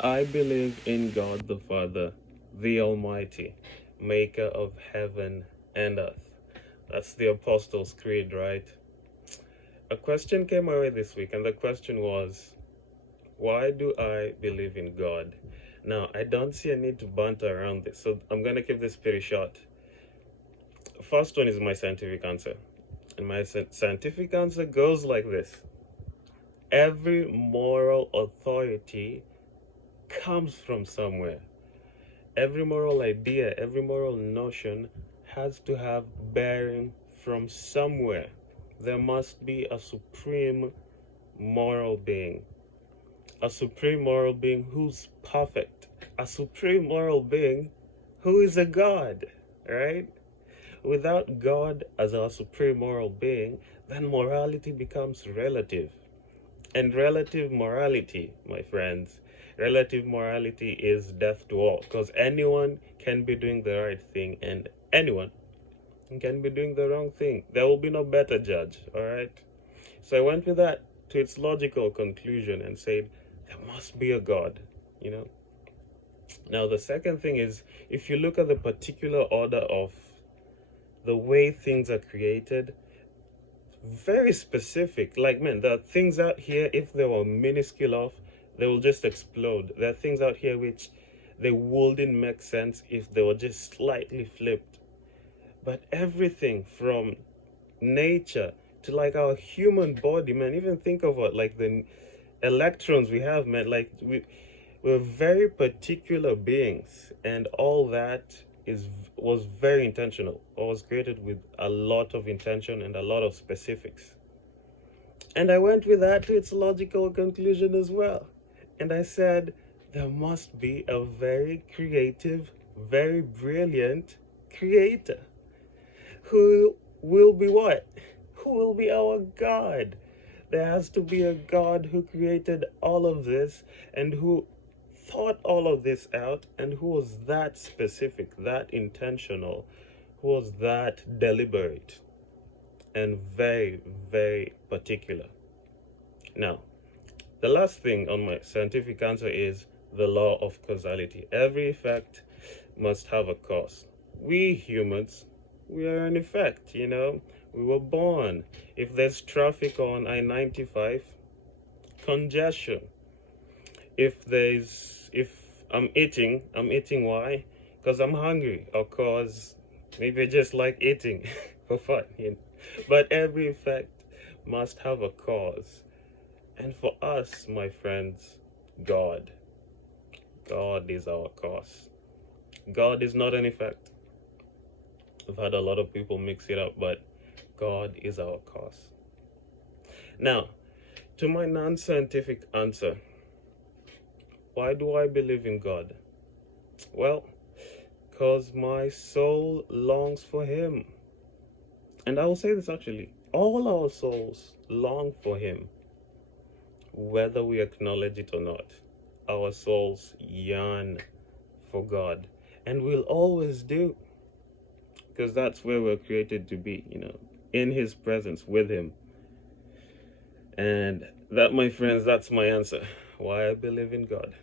I believe in God the Father, the Almighty, maker of heaven and earth. That's the Apostles' Creed, right? A question came my way this week, and the question was, why do I believe in God? Now, I don't see a need to banter around this, so I'm going to keep this pretty short. First one is my scientific answer. And my scientific answer goes like this: every moral authority comes from somewhere. Every moral idea, every moral notion has to have bearing from somewhere. There must be a supreme moral being. A supreme moral being who's perfect. A supreme moral being who is a God, right? Without God as our supreme moral being, then morality becomes relative. And relative morality, my friends, relative morality is death to all, because anyone can be doing the right thing and anyone can be doing the wrong thing. There will be no better judge, all right? So I went with that to its logical conclusion and said, there must be a God, you know? Now, the second thing is, if you look at the particular order of the way things are created, very specific. Like, man, there are things out here, if they were minuscule off, they will just explode. There are things out here which they wouldn't make sense if they were just slightly flipped. But everything from nature to like our human body, man, even think of it, like the electrons we have, man, like we're very particular beings, and all that was very intentional, or was created with a lot of intention and a lot of specifics. And I went with that to its logical conclusion as well. And I said, there must be a very creative, very brilliant creator who will be what? Who will be our God? There has to be a God who created all of this and who thought all of this out and who was that specific, that intentional, who was that deliberate and very, very particular. Now, the last thing on my scientific answer is the law of causality. Every effect must have a cause. We humans, we are an effect, you know. We were born. If there's traffic on I-95, congestion. If I'm eating why? Because I'm hungry, or because maybe I just like eating for fun, you know. But every effect must have a cause. And for us, my friends, God is our cause. God is not an effect. I've had a lot of people mix it up, but God is our cause. Now, to my non-scientific answer, why do I believe in God? Well, because my soul longs for Him. And I will say this actually, all our souls long for Him, whether we acknowledge it or not. Our souls yearn for God, and will always do, because that's where we're created to be, you know, in His presence with Him. And that, my friends, that's my answer, why I believe in God.